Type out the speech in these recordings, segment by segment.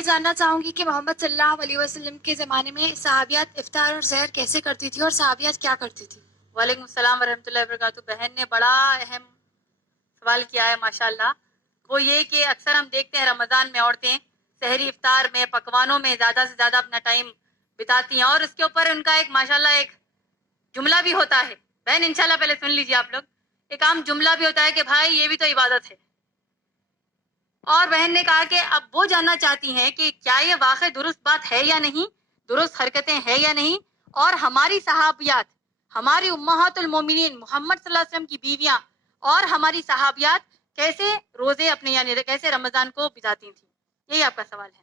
یہ جاننا چاہوں گی کہ محمد صلی اللہ علیہ وسلم کے زمانے میں صحابیات افطار اور سحر کیسے کرتی تھی اور صحابیات کیا کرتی تھی؟ وعلیکم السلام ورحمۃ اللہ وبرکاتہ. بہن نے بڑا اہم سوال کیا ہے ماشاءاللہ. وہ یہ کہ اکثر ہم دیکھتے ہیں رمضان میں عورتیں سحری افطار میں پکوانوں میں زیادہ سے زیادہ اپنا ٹائم بتاتی ہیں، اور اس کے اوپر ان کا ایک ماشاءاللہ ایک جملہ بھی ہوتا ہے. بہن انشاءاللہ پہلے سن لیجیے آپ لوگ. ایک عام جملہ بھی ہوتا ہے کہ بھائی یہ بھی تو عبادت ہے. اور بہن نے کہا کہ اب وہ جاننا چاہتی ہیں کہ کیا یہ واقع درست بات ہے یا نہیں، درست حرکتیں ہیں یا نہیں، اور ہماری صحابیات، ہماری امہات المومنین محمد صلی اللہ علیہ وسلم کی بیویاں اور ہماری صحابیات کیسے روزے اپنے یعنی کیسے رمضان کو بتاتی تھیں. یہی آپ کا سوال ہے.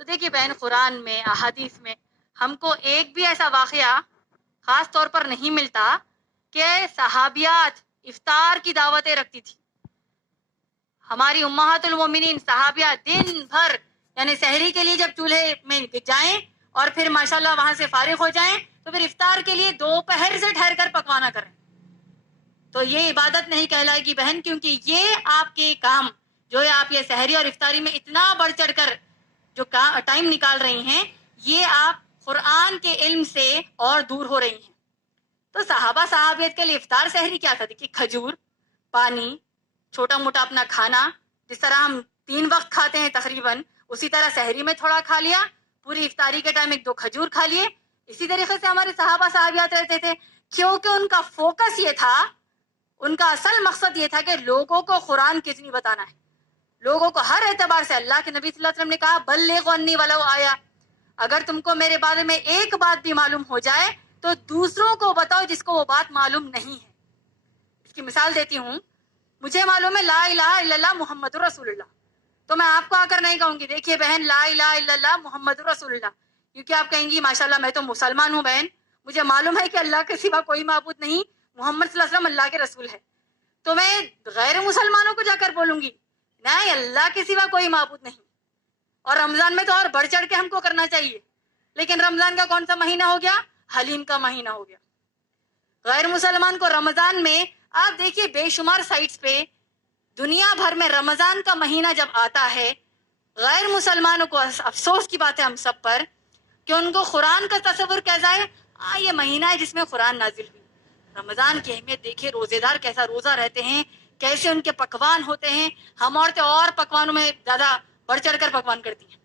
تو دیکھیے بہن، قرآن میں احادیث میں ہم کو ایک بھی ایسا واقعہ خاص طور پر نہیں ملتا کہ صحابیات افطار کی دعوتیں رکھتی تھی. ہماری امہات المومنین صحابیات دن بھر یعنی سحری کے لیے جب چولہے میں جائیں اور پھر ماشاءاللہ وہاں سے فارغ ہو جائیں تو پھر افطار کے لیے دوپہر سے ٹھہر کر پکوانا کریں. تو یہ عبادت نہیں کہلائے گی بہن، کیونکہ یہ آپ کے کام جو ہے آپ یہ سحری اور افطاری میں اتنا بڑھ چڑھ کر جو ٹائم نکال رہی ہیں، یہ آپ قرآن کے علم سے اور دور ہو رہی ہیں. تو صحابہ صحابیت کے لیے افطار سحری کیا تھا؟ دیکھیے کھجور، پانی، چھوٹا موٹا اپنا کھانا، جس طرح ہم 3 وقت کھاتے ہیں تقریباً، اسی طرح سحری میں تھوڑا کھا لیا، پوری افطاری کے ٹائم 1-2 کھجور کھا لیے. اسی طریقے سے ہمارے صحابہ صحابیات رہتے تھے، کیونکہ ان کا فوکس یہ تھا، ان کا اصل مقصد یہ تھا کہ لوگوں کو قرآن کتنی بتانا ہے. لوگوں کو ہر اعتبار سے اللہ کے نبی صلی اللہ علیہ وسلم نے کہا بلغوا انی ولو آیا، اگر تم کو میرے بارے میں ایک بات بھی معلوم ہو جائے تو دوسروں کو بتاؤ جس کو وہ بات معلوم نہیں ہے. اس کی مثال دیتی ہوں. مجھے معلوم ہے لا الہ الا اللہ محمد رسول اللہ، تو میں آپ کو آ کر نہیں کہوں گی دیکھیے بہن لا الہ الا اللہ محمد رسول اللہ، کیونکہ آپ کہیں گی ماشاءاللہ میں تو مسلمان ہوں بہن، مجھے معلوم ہے کہ اللہ کے سوا کوئی معبود نہیں، محمد صلی اللہ علیہ وسلم اللہ کے رسول ہے. تو میں غیر مسلمانوں کو جا کر بولوں گی نہیں اللہ کے سوا کوئی معبود نہیں. اور رمضان میں تو اور بڑھ چڑھ کے ہم کو کرنا چاہیے. لیکن رمضان کا کون سا مہینہ ہو گیا؟ حلیم کا مہینہ ہو گیا. غیر مسلمان کو رمضان میں آپ دیکھیے بے شمار سائٹس پہ دنیا بھر میں رمضان کا مہینہ جب آتا ہے، غیر مسلمانوں کو افسوس کی بات ہے ہم سب پر کہ ان کو قرآن کا تصور کیسا ہے؟ یہ مہینہ ہے جس میں قرآن نازل ہوئی. رمضان کی اہمیت دیکھیں، روزے دار کیسا روزہ رہتے ہیں، کیسے ان کے پکوان ہوتے ہیں. ہم عورتیں اور پکوانوں میں زیادہ بڑھ چڑھ کر پکوان کرتی ہیں.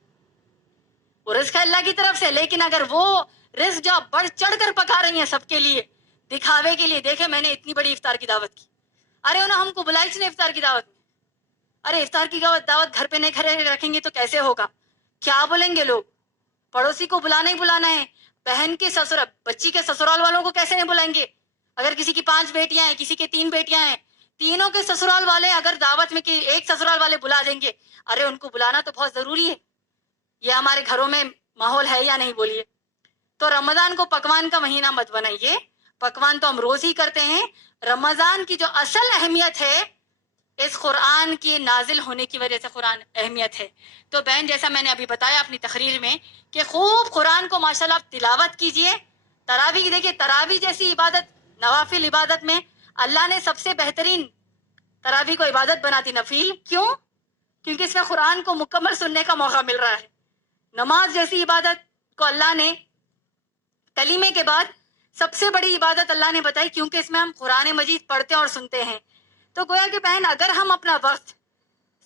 وہ رزق ہے اللہ کی طرف سے، لیکن اگر وہ رزق جو بڑھ چڑھ کر پکا رہی ہیں سب کے لیے دکھاوے کے لیے، دیکھیں میں نے اتنی بڑی افطار کی دعوت کی، ارے انہوں ہم کو بلائی نے افطار کی دعوت میں. ارے افطار کی دعوت گھر پہ نہیں کھڑے رکھیں گے تو کیسے ہوگا؟ کیا بولیں گے لوگ؟ پڑوسی کو بلانا ہی بلانا ہے، بہن کے سسرال بچی کے سسرال والوں کو کیسے نہیں بلائیں گے؟ اگر کسی کی 5 بیٹیاں ہیں، کسی کے 3 بیٹیاں ہیں، تینوں کے سسرال والے اگر دعوت میں کہ ایک سسرال والے بلا دیں گے، ارے ان کو بلانا تو بہت ضروری ہے. یہ ہمارے گھروں میں ماحول ہے یا نہیں بولیے؟ تو رمضان کو پکوان کا مہینہ مت بنائیے. پکوان تو ہم روز ہی کرتے ہیں. رمضان کی جو اصل اہمیت ہے اس قرآن کی نازل ہونے کی وجہ سے قرآن اہمیت ہے. تو بہن جیسا میں نے ابھی بتایا اپنی تقریر میں کہ خوب قرآن کو ماشاءاللہ آپ تلاوت کیجئے. تراویح دیکھیے، تراویح جیسی عبادت نوافل عبادت میں اللہ نے سب سے بہترین تراویح کو عبادت بنا دی نفیل. کیوں؟ کیونکہ اس میں قرآن کو مکمل سننے کا موقع مل رہا ہے. نماز جیسی عبادت کو اللہ نے کلمے کے بعد سب سے بڑی عبادت اللہ نے بتائی، کیونکہ اس میں ہم قرآن مجید پڑھتے اور سنتے ہیں. تو گویا کہ بہن اگر ہم اپنا وقت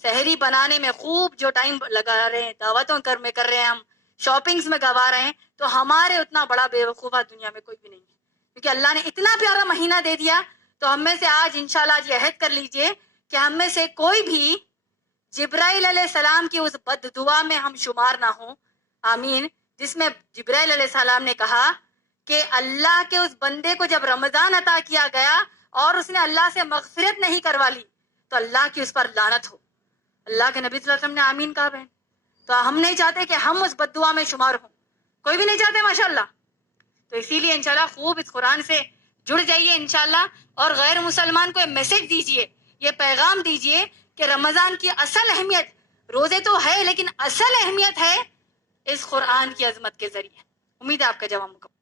سحری بنانے میں خوب جو ٹائم لگا رہے ہیں، دعوتوں میں کر رہے ہیں، ہم شاپنگز میں گوا رہے ہیں، تو ہمارے اتنا بڑا بے وقوفہ دنیا میں کوئی بھی نہیں ہے. کیونکہ اللہ نے اتنا پیارا مہینہ دے دیا. تو ہم میں سے آج انشاءاللہ آج یہ عہد کر لیجئے کہ ہم میں سے کوئی بھی جبرائیل علیہ السلام کی اس بد دعا میں ہم شمار نہ ہوں. آمین. جس میں جبرائیل علیہ السلام نے کہا کہ اللہ کے اس بندے کو جب رمضان عطا کیا گیا اور اس نے اللہ سے مغفرت نہیں کروا لی تو اللہ کی اس پر لعنت ہو. اللہ کے نبی صلی اللہ علیہ وسلم نے آمین کہا بہن. تو ہم نہیں چاہتے کہ ہم اس بد دعا میں شمار ہوں، کوئی بھی نہیں چاہتے ماشاءاللہ. تو اسی لیے انشاءاللہ خوب اس قرآن سے جڑ جائیے انشاءاللہ، اور غیر مسلمان کو یہ میسج دیجئے، یہ پیغام دیجئے کہ رمضان کی اصل اہمیت روزے تو ہے، لیکن اصل اہمیت ہے اس قرآن کی عظمت کے ذریعے. امید ہے آپ کا جواب مکمل